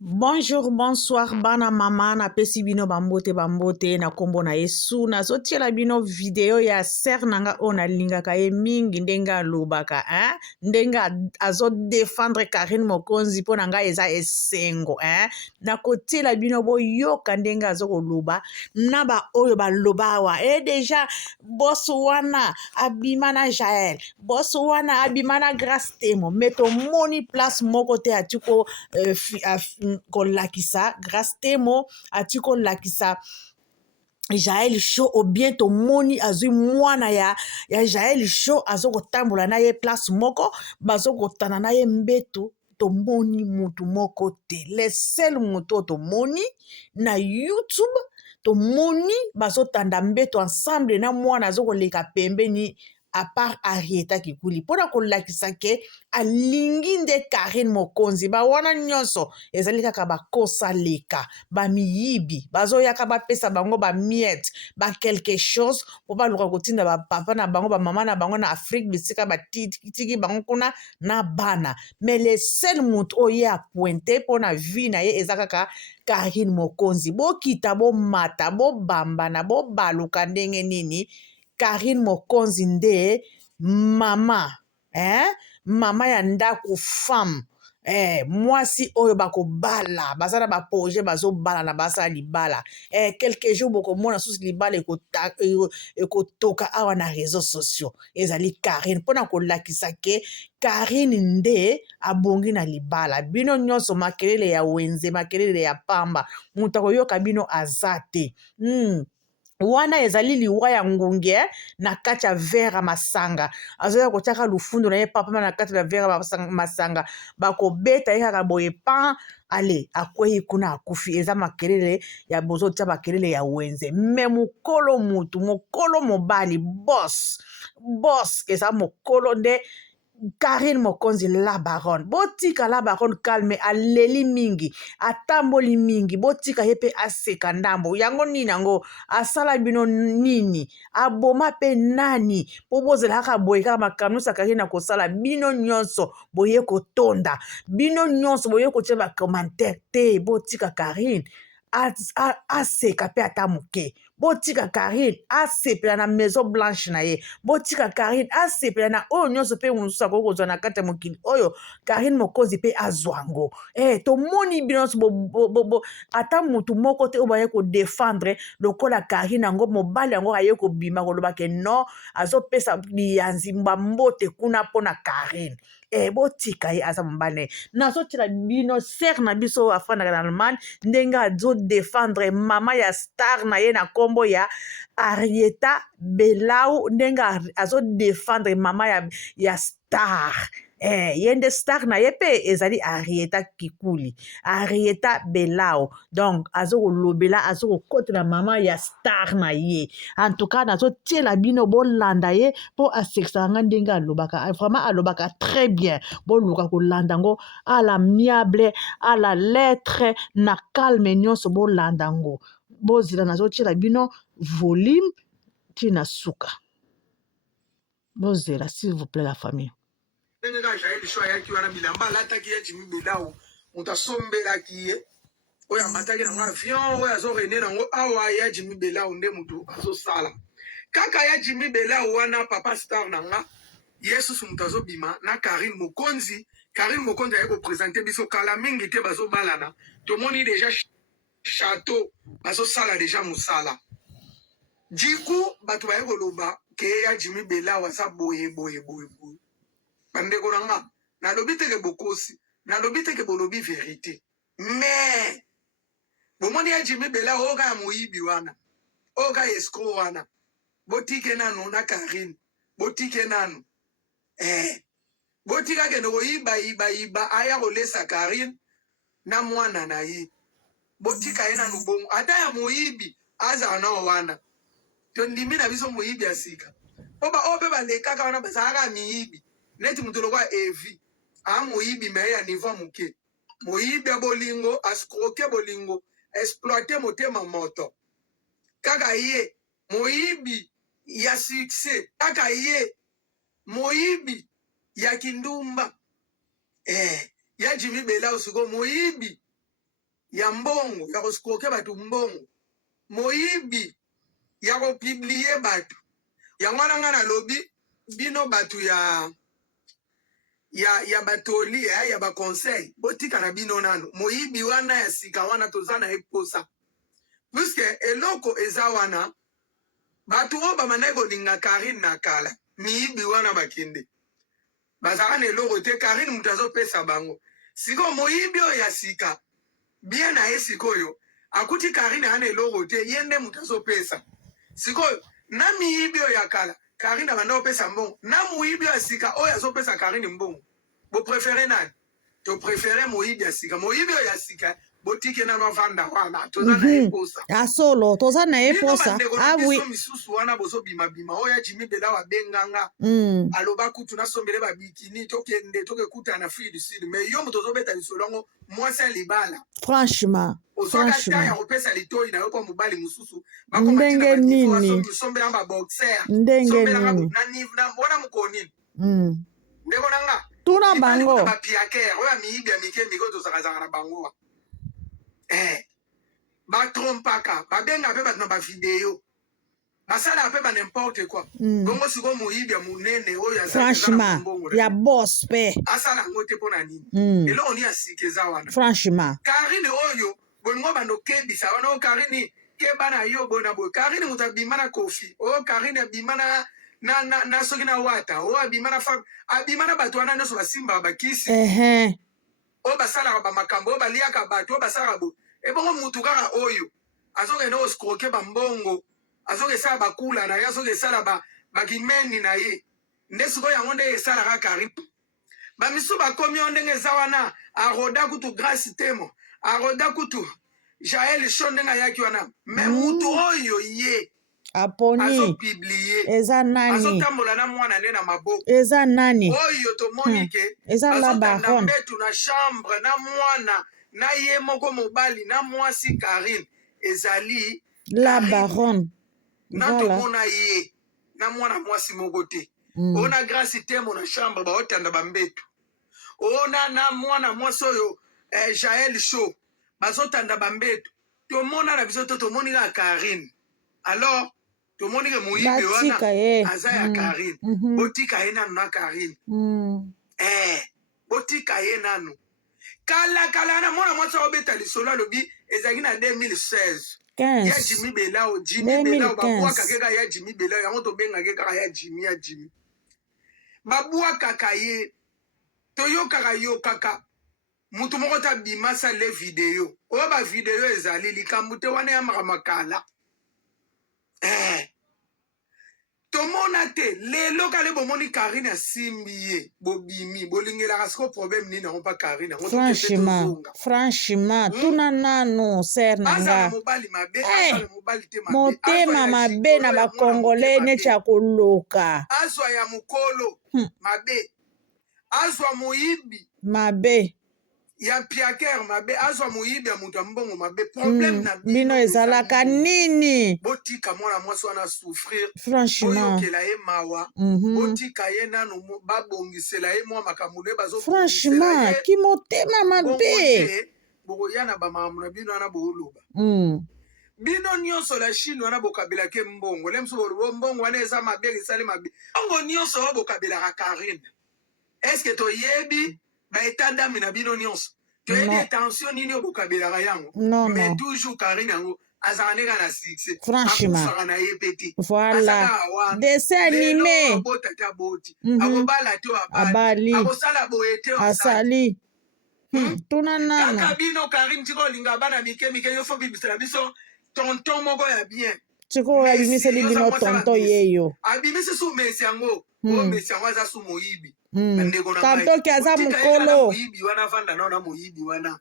Bonjour, bonsoir, bana mama na pesi bino bambote na kombo na Yesu na zotiela bino video ya ser nanga ona lingaka ye mingi ndenga lobaka ndenga azo défendre Karine Mokonzi po nanga eza esengo na kotiela bino boyoka ndenga azo koloba na ba oyo baloba wa deja boss wana abima na Jaël boss wana abima na Grâce Temo meto moni place moko te atiko kolakisa Grâce Temo ati kolakisa Jaël Show au bien to moni azui mwana ya Jaël Show azo kotambola na ye place moko bazo kotana na ye mbeto to moni mutu moko te les seuls mutu to moni na YouTube to moni bazo tanda mbeto ensemble na mwana azo koleka pembeni à part Arieta Kikuli pona kolakisa ke alingi nde Karine Mokonzi ba wana nyonso ezali kaka bakosa leka bamiyibi bazoyaka bapesa bango bamiete ba quelque chose po baluka kotinda bapapa na bango bamama na bango na Afrique bisika batiki bango kuna na bana mais le seul moto oyo ye apointe mpona vie na ye eza kaka Karine Mokonzi bokita bomata bobambana bobaluka ndenge nini Karine Mokonzi nde mama mama ya ndako femme mwasi oyo bakobala baza na baprojet bazobala na basala libala quelques jours bokomona susi libala ekotoka awa na réseaux sociaux ezali Karine mpona kolakisa ke Karine nde abongi na libala bino nyonso makelele ya wenze makelele ya pamba moto akoyoka bino aza te wana ezali liwa ya ngunge na kati ya verre masanga azoya kotiaka lufundo na ye papa na kati ya verre masanga bakobeta ye kaka boye pan ale akwei kuna akufi eza makelele ya bozotia makelele ya wenze me mokolo mutu mokolo mobali boss eza mokolo nde Karine Mokonzi la baronne botika la baronne calme aleli mingi atamboli mingi botika ye pe aseka ndambo yango nini yango asala bino nini aboma pe nani po bozela kaka boye kaka makambo nyonso Karine na kosala bino nyonso boye kotonda bino nyonso boye kotia bacommentaire te botika Karine aseka pe ata moke botika Karine asepela na maison blanche na ye botika Karine asepela na oyo nyonso mpe mosusu akoki kozwa na kati ya mokili oyo Karine Mokonzi mpe azwa ngo tomoni bino nyonso ata motu moko te oyo baye kodefendre lokola Karine yango mobali yango aye kobima koloba ke non azopesa liyanzi mbote kuna mpona Karine botika ye aza mobali nazotiela bino ser na biso oyo afandaka na Allemagne ndenge azodefendre mama ya star na ye na kombo ya Arieta Belau ndenge azodefendre mama ya star ye nde star na ye mpe ezali Arieta Kikuli Arieta Belau donc azokolobela azokokotela mama ya star na ye en tout cas nazotiela bino bolanda ye mpo asekisaka nga ndenge alobaka vraiment alobaka très bien boluka kolanda ngo à l'amiable à la lettre na calme nyonso bolanda ngo bozela nazotiela bino volume tina suka bozela s'il vous plaît la famille ndenge kaka Jaël Show ayaki wana bilamba alataki ye Jimmy Belau moto asombelaki ye oyo amataki nango avion oyo azorene nango awa ya Jimmy Belau nde moto azosala kaka ya Jimmy Belau wana papa star nanga ye susu moto azobima na Karine Mokonzi aye kopresente biso kala mingi te bazobalana tomoni deja chateau bazosala deja mosala jiku bato baye koloba ke ya Jimmy Belau aza boye bandeko na nga nalobi teke bokosi nalobi teke bolobi verité mais bomoni ya Jimmy Belau oyo kaka moyibi wana oyo kaka escroc wana botike nanu na Karine botike nanu botika kende koyiba aya kolesa Karine na mwana na ye botika ye nanu bongo ata ya moyibi azala na wana tondimi na biso moyibi ya sika oyo mpe balekaka wana bazalaka miyibi neti moto lokwa evi moyibi me ya niveau moke moyibi ya bolingo ascroke bolingo exploite motema moto kaka ye moyibi ya succès kaka ye moyibi ya kindumba ya Jimmy Belau siko moyibi ya mbongo ya koskoke batu mbongo moyibi ya kopiblie batu yango wana nga nalobi bino batu ya batoli ya baconseil botika na bino nano moyibi wana ya sika wana toza na eposa puisque eloko eza wana batu oyo bamandaki kolinga Karine na kala miyibi wana bakende bazalaka na eloko te. Karine moto azopesa bango sikoyo moyibi oyo ya sika bien na ye sikoyo akuti Karine ana eloko te ye nde moto azopesa sikoyo na miyibi oyo ya kala Karine abanda kopesa mbongo na moyibi oyo ya sika oyo azopesa Karine mbongo boprefere nani? Toprefere moyibi ya sika. Moyibi oyo ya sika botike na bavanda wana toza na eposa asolo toza na eposa awi misusu wana bozobimabima oyo ya Jimmy Bela wabenganga aloba kutu nasombele babikini tokende tokekutana na Afrique du Sud mais yo moto ozobeta lisolo yango mwasi ya libala franchement ozwaka ya kopesa litoi na yo mpo mobali mosusu ndenge nini sombela baboxer ndenge nini wana mokolo nini ndeko nanga tuna bango bapiaker oyo miyibi ya mike mike oyo tozakazaka na bango batrompaka babenga mpe bato na bavideo basalaka mpe banimporte quoi bongo sikoyo moyibi ya monene oyo franchement ya boss mpe asala yango te mpo na nini eloko ni ya sika eza wana franchement Karine oyo bolingo bando kebisa wana oyo Karine keba na yo boye na boye Karine moto abima na kofi oyo Karine abima na soki na wata oyo abima na femme abima na bato wana nyonso basimbaka bakisi oyo basalaka bamakambo oyo baliaka bato oyo basalaka boye ebongo mutu kaka oyo azokende oskroke bambongo azoka esala bakula na ye azoka esala bakimeni na ye nde sikoyo yango nde esalaka Karine bamisu bakomi yo ndenge eza wana aroda kutu Grace Temo aroda kutu Jael Sho ndenge ayaki wana me mutu oyo ye aponi azopiblie eza nani azotambola na mwana nde na maboko eza nani oyo tomoni ke eza la baron mbetu na chambre na mwana na ye moko mobali na mwasi Karine ezali la baron na tomona ye na mwana mwasi moko te ona Grace Temo na chambre baotanda bambetu ona na mwana mwasi oyo Jael Sho bazotanda bambetu tomona na biso to tomoni ka Karine alors tomoni ke moyibi wana aza ya Karine botika ye nanu na Karine botika ye nanu kala na mwana mwasi obeta lisolo alobi ezalaki na 2016 ya Jimmy Bela babwaka keka ya Jimmy Bela yango tobengaka kaka ya Jimmy babwakaka ye toyokaka mutu moko tabima sale video oyo bavideo ezali likambo te wana ya makamakala tomona te lelo kale bomoni Karine asimbi ye bobimi bolingelaka siko problème nini yango mpa Karine franchement tuna nano ser nanga motema mabe na bakongole neti ya koloka azwa ya mokolo mabe azwa moyibi mabe ya piaker mabe azwa moyibi ya moto ya mbongo mabe problème na bino ezalaka nini botika mwana mwasi wana souffrir franchement boyokela ye mawa botika ye nanu babongisela ye mwa makambo nde franchement kimotema mabe bokoya na bamakambo na bino wana booloba bino nyonso la Chine wana bokabelake mbongo le mosu mbongo wana eza mabe esali mabe mbongo nyonso oyo bokabelaka Karine eske toyebi baeta dame na bino nyonso toyebi attention nini oyo bokabelaka yango mais toujours Karine yango azaka ndeka na succès franchement na ye peti voilà dessin animé abota te aboti akobala te abali akosala boye te asali tuna nano kaka bino Karine tika olinga bana mike mike yo fo bibisela biso tonton moko ya bien sikoyo abimiseli bino tonton yeyo abimisi su mesi yango oyo mesi yango aza su moyibi kantoki aza mokolo moyibi wana vanda nao na moyibi wana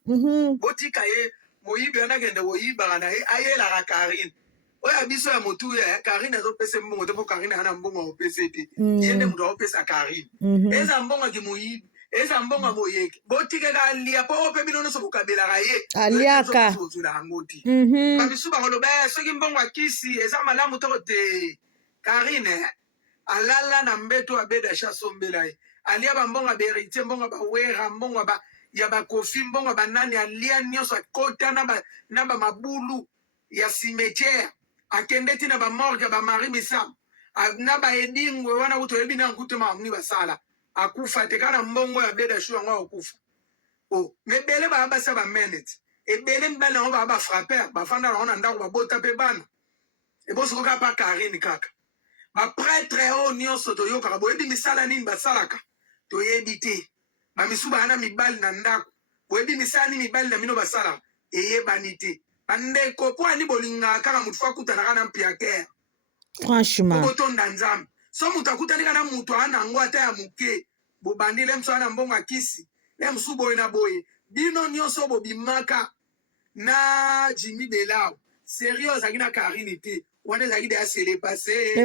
botika ye moyibi wana kende koyibaka na ye ayelaka Karine oyo biso ya motu ya Karine azopesa mbongo te mpo Karine ana mbongo akopesa ete ye nde moto akopesa Karine eza mbongo aki moyibi eza mbongo moyeke botikaka alia mpo oyo mpe bino nyonso bokabelaka ye aliaka ozolaka yango ti bamisu bakoloba soki mbongo akisi eza malamu toko te Karine alala na mbeto abeda chasombela ye alia bambongo aberite mbongo bawera mbongo ya bakofi mbongo banani alia nyonso akota na bamabulu ya cimetière akende ti na bamorgue ya bamari misam na baedingwe wana kuto oyebi na nkutu mamuni basala akufa te kana mbongo ya beda shu yango akufa mebele baya basa bamenete ebele mibale yango baya bafrapper bafanda nango na ndako babota mpe bana ebosokoka pa Karine kaka bapretre oyo nyonso toyokaka boyebi misala nini basalaka toyebi te bamisu baya na mibali na ndako boyebi misala nini mibali na bino basalaka eyebani te bandeko mpo ani bolingaka kaka motu fo akutanaka na mpiakere franchement botonda nzambe so moto akutanika na moto aa nango ata ya moke bobandi le mosu ana mbongo akisi le mosu boye na boye bino nyonso bobimaka na Jimmy Belao sérieux ozalaki na Karine te wana ezalaki deya c'est le passé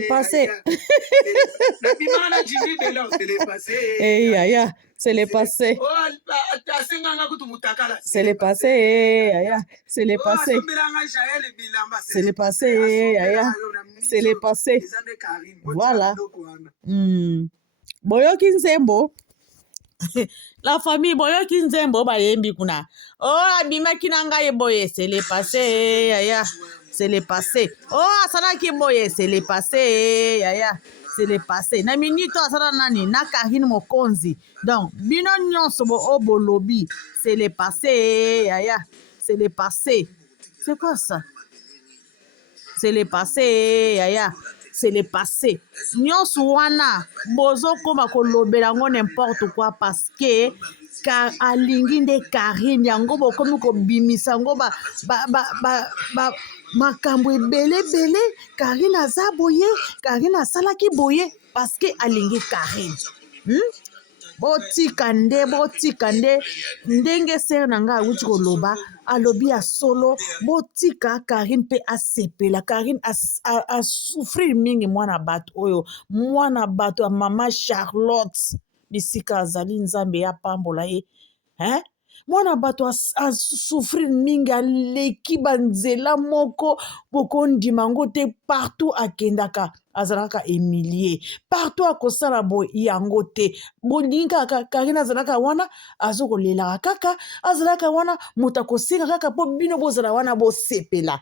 nabimaka na Jimmy Belao c'est le passé yaya c'est le passé asenganga kutu mutakala c'est le passé yaya c'est le passé asombelanga Jaël bilamba c'est le passé yaya c'est le passé eza nde Karine voilà wana boyoki nzembo la famille boyoki nzembo bayembi kuna abimaki na ngai boye c'est le passé yaya c'est le passé asalaki boye c'est le passé yaya c'est le passé na minito asala nani na Karine Mokonzi donc bino nyonso bolobi c'est le passé yaya c'est le passé c'est quoi ça c'est le passé yaya c'est le passé nyonso wana bozokoma kolobela ngo n'importe quoi parce que alingi nde Karine yango bokomi kobimisa ngo makambo ebele Karine aza boye Karine asalaki boye parce que alingi Karine botika nde ndenge sere na ngai awuti koloba alobi ya solo botika Karine mpe asepela Karine asouffrir mingi mwana bato oyo mwana bato ya mama Charlotte bisika azali nzambe ya pambola ye mwana bato asouffrir mingi aleki banzela moko bokondima ngo te partout akendaka azalaka emilie partout akosala boye yango te bolingi kaka Karine azalaka wana azokolelaka kaka azalaka wana moto akosenga kaka mpo bino bozala wana bosepela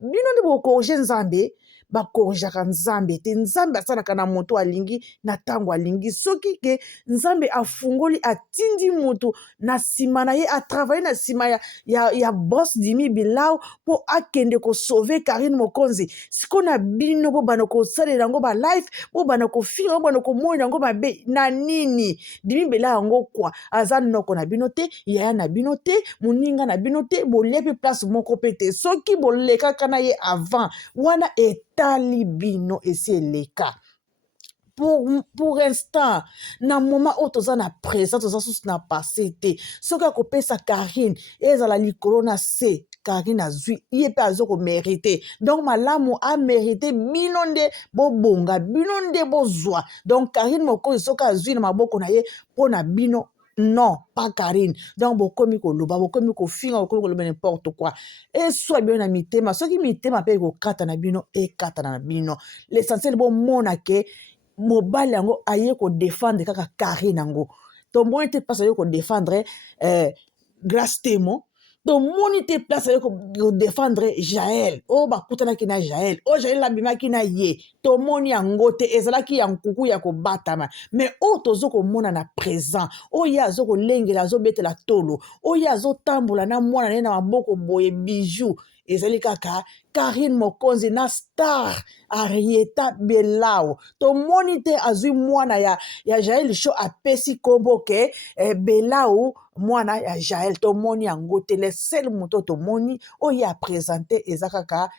bino nde bokorige nzambe bakorgeaka nzambe te nzambe asalaka na moto alingi na ntango alingi soki ke nzambe afungoli atindi moto na nsima na ye atravaille na nsima ya boss Jimmy Belao mpo akende kosauve Karine Mokonzi siko na bino bobana kosalela yango balife bobana kofinga bobana komona yango mabe na nini Jimmy Belao yango kwa aza noko na bino te yaya na bino te moninga na bino te bolepi place moko pe te soki bolekaka na ye avant wana etali bino esi eleka pour instant na moment oyo toza na présent toza susu na passé te soki akopesa Karine ezala likolo na se Karine azwi ye mpe azokomérite donc malamu amérite bino nde bobonga bino nde bozwa donc Karine Mokonzi soki azwi na maboko na ye mpo na bino non pas Karine donc bokomi koloba bokomi kofinga bokomi koloba n'importe quoi eswa bino na mitema soki mitema mpe ekokata na bino ekatana na bino l'essentiel bomona ke mobali yango aye kodefendre kaka Karine yango tomoni te place aye kodefendre Grace Temo tomoni te place aye kodefendre Jaël bakutanaki na Jaël Jaël abimaki na ye tomoni yango te ezalaki ya nkuku ya kobatama mais tozokomona na présent ye azokolengela azobetela tolo ye azotambola na mwana naye na maboko boye bijou ezali kaka Karine Mokonzi na star Arieta Belao tomoni te azwi mwana ya Jaël Show apesi kombo ke Belao mwana ya Jaël tomoni yango te le sel moto tomoni oyo apresente eza kaka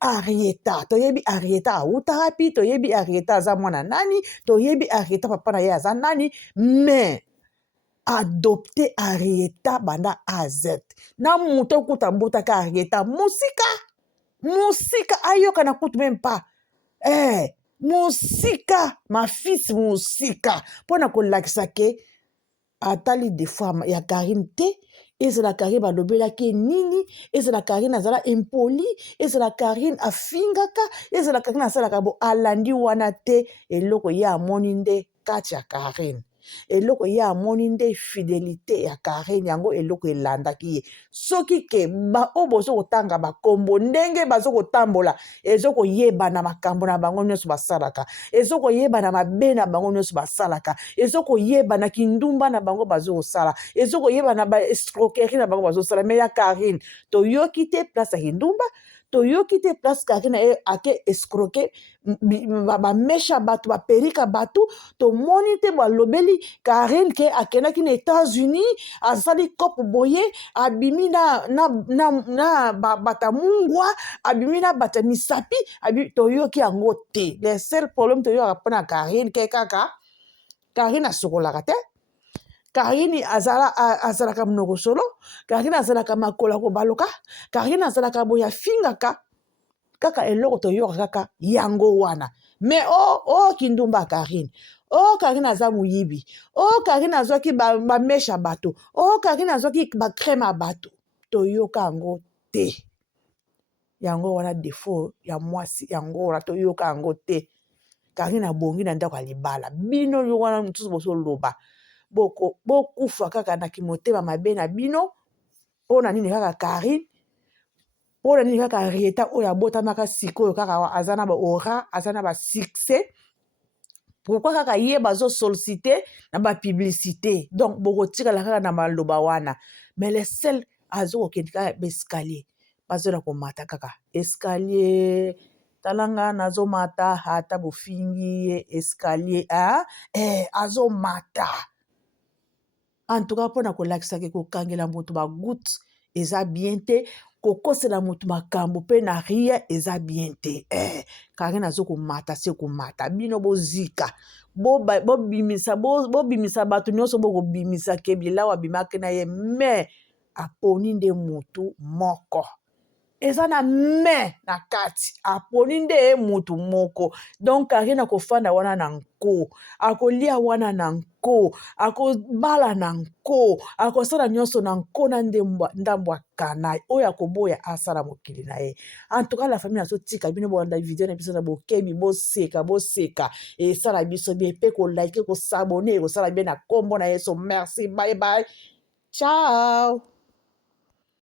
Arieta toyebi Arieta awuta hapi toyebi Arieta aza mwana nani toyebi Arieta papa na ye aza nani mais adopté Arieta banda AZ na moto kuta mbotaka Arieta musika ayoka na kutu même pas musika ma fils musika mpona kolakisa ke atali des fois ya Karine te ezala Karine balobelaki nini ezala Karine azala impoli ezala Karine afingaka ezala Karine asalaka bo alandi wana te eloko ye amoni nde kati ya Karine eloko ye amoni nde fidélité ya Karine yango eloko elandaki ye soki ke baoyo bozokotanga bakombo ndenge bazokotambola ezokoyebana makambo na bango nyonso basalaka ezokoyebana mabe na bango nyonso basalaka ezokoyebana kindumba na bango bazokosala ezokoyebana baescroquerie na bango bazosala me ya Karine toyoki te place ya kindumba toyoki te place Karine ake escroquer bamesha bato baperika bato tomoni te balobeli Karine ke akendaki na États-Unis azali kopo boye abimi na bata mungwa abimi na bata misapi toyoki yango te le seul problème toyoka mpona Karine ke kaka Karine asokolaka te Karine azalaka mnoko solo Karine azalaka makola kobaloka Karine azalaka boye afingaka kaka eloko toyoka kaka yango wana mais kindumba Karine Karine aza muyibi Karine azwaki bamesha bato Karine azwaki bakrema bato toyoka yango te yango wana défaut ya mwasi yango wana toyoka yango te Karine abongi na ndako ya libala bino yo wana mosusu bozoloba bokufa kaka na kimotema mabe na bino mpona nini kaka Karine mpona nini kaka Rieta oyo abotamaka sikoyo kaka aza na baora aza na basuccès pourquoi kaka ye bazosollicite na bapublicité donc bokotikala kaka na maloba wana mais le sel azokokende kaka baescalier bazola komata kaka escalier talanga nazomata ata bofingi ye escalier azomata en tout cas mpona kolakisaki kokangela moto bagoutte eza bien te kokosela moto makambo mpe na ria eza bien te Karine azokomata se komata bino bozika bobimisa bato nyonso bokobimisa ke bilawa abimaki na ye mais aponi nde motu moko eza na me na kati aponi nde ye mutu moko donc Karine akofanda wana na nko akolia wana na nko akobala na nko akosala nyonso na nko na ndambo akana oyo akoboya asala mokili na ye en tout cas la famille azotika bino bolanda video na biso na bokebi boseka esala biso bien mpe kolike kosabone ekosala bien na kombo na Yesu merci bye bye ciao